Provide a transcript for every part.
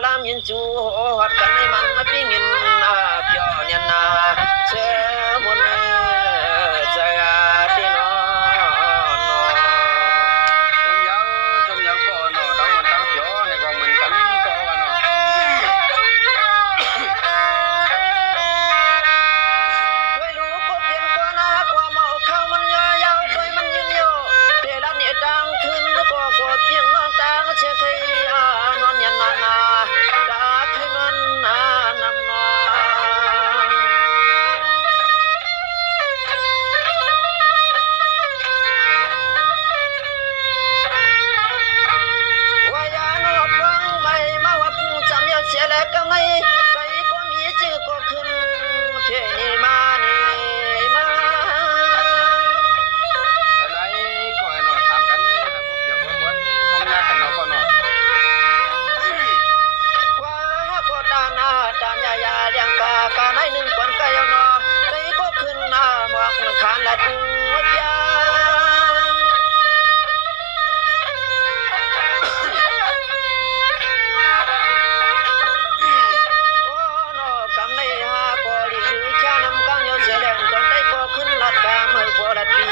làm nhìn chú hoạt cần này mắn mà phi nghìn pio nhân sẽ muốn chạy đi nó จมยาวก็เนาะตั้งมันตั้งเปียวในก็เหมือนกันก็ว่าเนาะ tôi lú có biến qua na qua màu khaoมันยาวtôiมันยืนยาวแต่ละเนี่ยดังขึ้นก็เพียงน้องตาเชื่อเคยนอนยันนาตาเคยนอนนำนอน ว่าอย่านอกฟังไม่มาวัดจำยาเสียแล้วก็ไม่ไปก็มีชื่อก็ขึ้นเพียนี่มานี่มา หลายๆก็ให้เนาะถามกันถ้าบ่เปียวบ่ม่วนของยากันเนาะก็เนาะ กว่าก็ดานาดานยาเรียงกาในหนึ่งควันก็ยาวนอไปก็ขึ้นหมอกขานละดูยา โอ้นอกำในก็รีหรือชานำกังยาเสียแดงตอนได้ก็ขึ้นลัดกาเมื่อพอลัดปี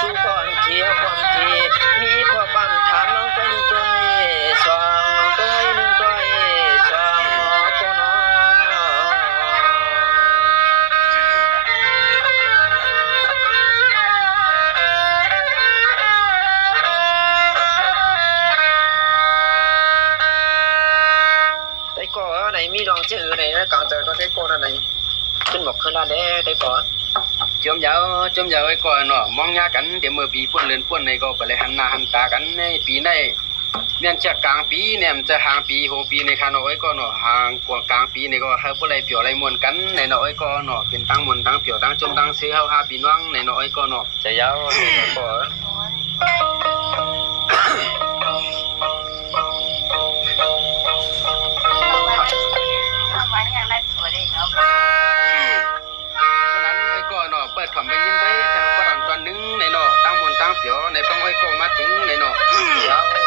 สู้ก่อนเที่ยวก่อนที่มีข้อความถามน้องตัวหนึ่งตัวสองตัวหนึ่งตัวสองก็น้อง tay có này mi đoàn chữ này nó còn chờ con thấy cô nàyขึ้นบอกขึ้นละเด้ได้ก่อน จมยาวไอ้ก็เนาะมองยากันเดี๋ยวมื้อปีป่วนเลือนป่วนในก็ไปเลยหันหน้าหันตากันในปีในเมียนจะกลางปีเนี่ยมันจะห่างปีโหปีในคาเนาะไอ้ก็เนาะห่างกว่ากลางปีในก็เฮาบ่ได้เปียวไรม่วนกันในเนาะไอ้ก็เนาะเป็นตั้งมวนตั้งเปียวตั้งจมตั้งซื้อเฮาหาพี่น้องในเนาะไอ้ก็เนาะ จะยาวได้ก่อน ฉะนั้นไอ้ก็เนาะเปิดคำไปยินได้ทางฝรั่งตอนนึงในเนาะตั้งมวนตั้งเปียวในป้องไอ้ก็มาถึงในเนาะ ยาว